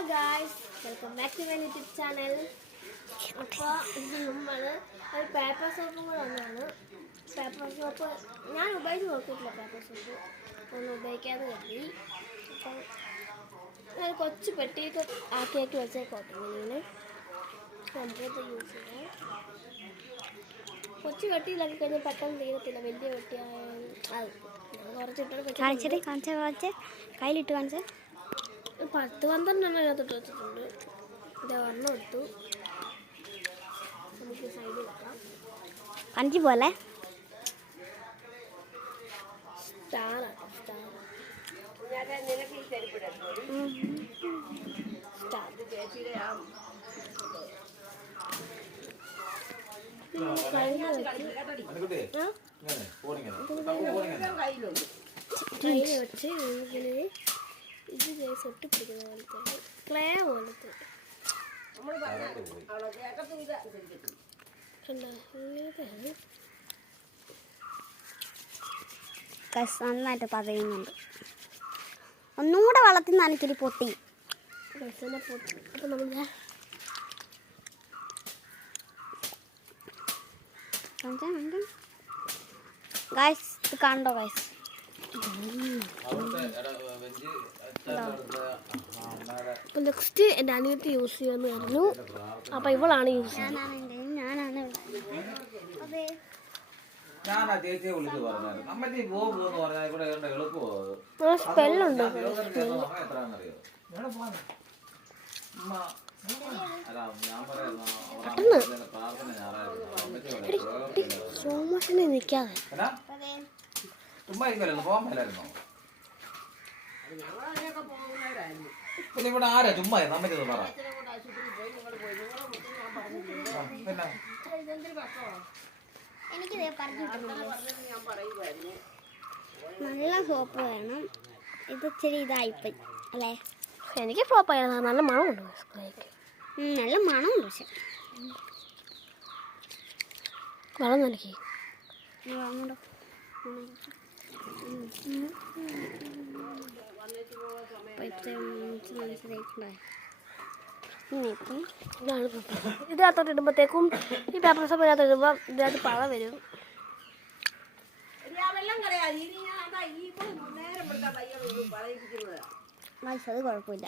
Hello guys, welcome back to my YouTube channel. അപ്പോൾ നമ്മൾ ഒരു പേപ്പർ സോപ്പും കൂടെ ഒന്നാണ്. പേപ്പർ സോപ്പ് ഞാൻ ഉപയോഗിച്ച് നോക്കിയിട്ടില്ല. പേപ്പർ സോപ്പ് ഒന്നും ഉപയോഗിക്കാതെ കരുതി. അപ്പം ഞാൻ കൊച്ചു പെട്ടിയൊക്കെ ആക്കി വെച്ചേക്കോട്ടെ. ഇങ്ങനെ നമുക്കത് യൂസ് ചെയ്യാം. കൊച്ചു പെട്ടിയിലാക്കി കഴിഞ്ഞാൽ പെട്ടെന്ന് തീരത്തില്ല. വലിയ പെട്ടിയായാലും അത് ഞാൻ കുറച്ചിട്ട് കാണിച്ചേ കയ്യിലിട്ട് കാണിച്ചേ. 10-12 അതിനകത്തോട്ട് വെച്ചിട്ടുണ്ട്. ഇത് ഒരെണ്ണം എടുത്തു. നമുക്ക് സൈഡിൽ വെക്കാം. കഞ്ചി പോലെ സ്റ്റാറാണ്. കയ്യിൽ വെച്ച് ഇങ്ങനെ ഇത് സെറ്റ് പിടിക്കുന്ന പോലത്തെ ക്ലേ പോലത്തെ നന്നായിട്ട് പതയുന്നുണ്ട്. ഒന്നുകൂടെ വെള്ളത്തിൽ നനച്ചിരി പൊട്ടി. അപ്പം നമ്മൾ ഗൈസ് ഇത് കണ്ടോ ഗൈസ്? അപ്പം നെക്സ്റ്റ് എൻ്റെ അനിയത്തി യൂസ് ചെയ്യുമെന്ന് പറഞ്ഞു. അപ്പം ഇവളാണ് യൂസ് ചെയ്യുന്നത്. സ്മെല്ലുണ്ട്. സ്ലോ മോഷനിൽ നിൽക്കാതെ പിന്നെ ഇവിടെ ആരാ ചുമ്മാ നമ്മക്ക് പറ. നല്ല സോപ്പ് വേണം. ഇത് ഇച്ചിരി ഇതായിപ്പോയി അല്ലേ? എനിക്ക് ഫ്ലോപ്പായിരുന്നു. നല്ല മണമുണ്ട്. നല്ല മണമുണ്ട്. പക്ഷെ വെള്ളം നൽകി ഇതിനകത്തോട്ട് ഇടുമ്പോഴത്തേക്കും ഈ പേപ്പർ സോപ്പ് ഇതിനകത്ത് ഇടുമ്പോൾ ഇതിനകത്ത് പഴ വരും. അത് കുഴപ്പമില്ല.